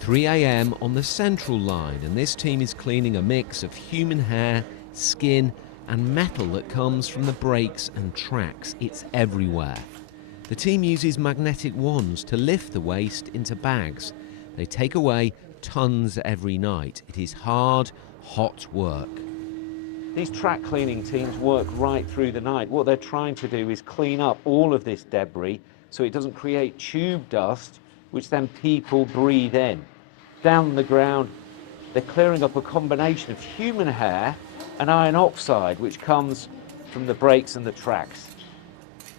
3 a.m. on the Central Line, and this team is cleaning a mix of human hair, skin and metal that comes from the brakes and tracks. It's everywhere. The team uses magnetic wands to lift the waste into bags. They take away tons every night. It is hard, hot work. These track cleaning teams work right through the night. What they're trying to do is clean up all of this debris so it doesn't create tube dust, which then people breathe in. Down the ground, they're clearing up a combination of human hair and iron oxide, which comes from the brakes and the tracks.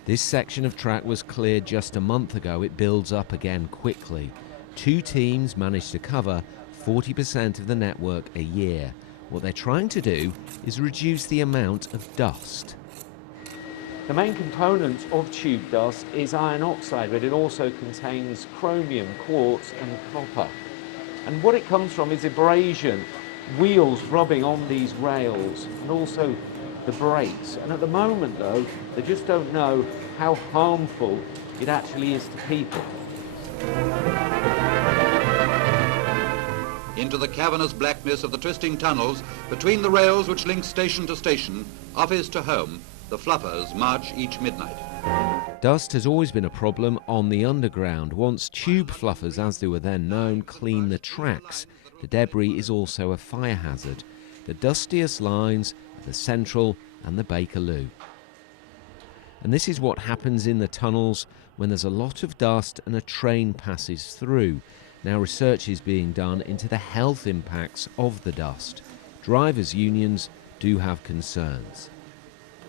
This section of track was cleared just a month ago. It builds up again quickly. 2 teams managed to cover 40% of the network a year. What they're trying to do is reduce the amount of dust. The main component of tube dust is iron oxide, but it also contains chromium, quartz and copper. And what it comes from is abrasion, wheels rubbing on these rails and also the brakes. And at the moment though, they just don't know how harmful it actually is to people. Into the cavernous blackness of the twisting tunnels, between the rails which link station to station, office to home, the fluffers march each midnight. Dust has always been a problem on the underground. Once tube fluffers, as they were then known, clean the tracks, the debris is also a fire hazard. The dustiest lines are the Central and the Bakerloo. And this is what happens in the tunnels when there's a lot of dust and a train passes through. Now research is being done into the health impacts of the dust. Drivers' unions do have concerns.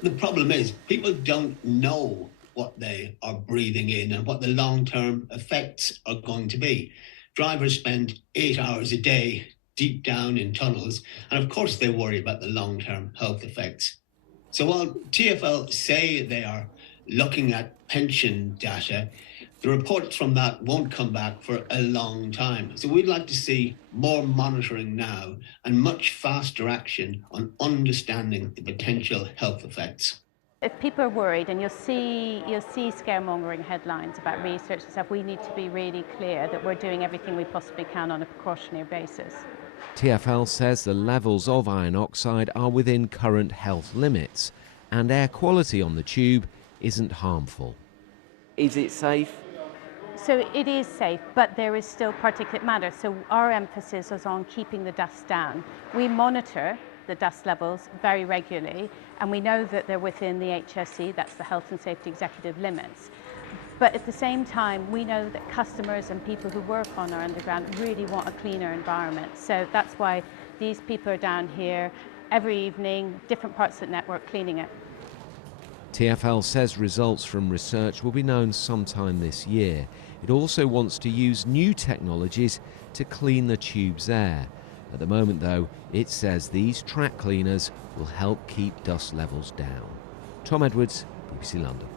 The problem is people don't know what they are breathing in and what the long-term effects are going to be. Drivers spend 8 hours a day deep down in tunnels, and of course they worry about the long-term health effects. So while TfL say they are looking at pension data, the reports from that won't come back for a long time. So we'd like to see more monitoring now and much faster action on understanding the potential health effects. If people are worried, and you'll see scaremongering headlines about research and stuff, we need to be really clear that we're doing everything we possibly can on a precautionary basis. TfL says the levels of iron oxide are within current health limits and air quality on the tube isn't harmful. Is it safe? So it is safe, but there is still particulate matter. So our emphasis is on keeping the dust down. We monitor the dust levels very regularly, and we know that they're within the HSE, that's the Health and Safety Executive limits. But at the same time, we know that customers and people who work on our underground really want a cleaner environment. So that's why these people are down here every evening, different parts of the network, cleaning it. TfL says results from research will be known sometime this year. It also wants to use new technologies to clean the tube's air. At the moment, though, it says these track cleaners will help keep dust levels down. Tom Edwards, BBC London.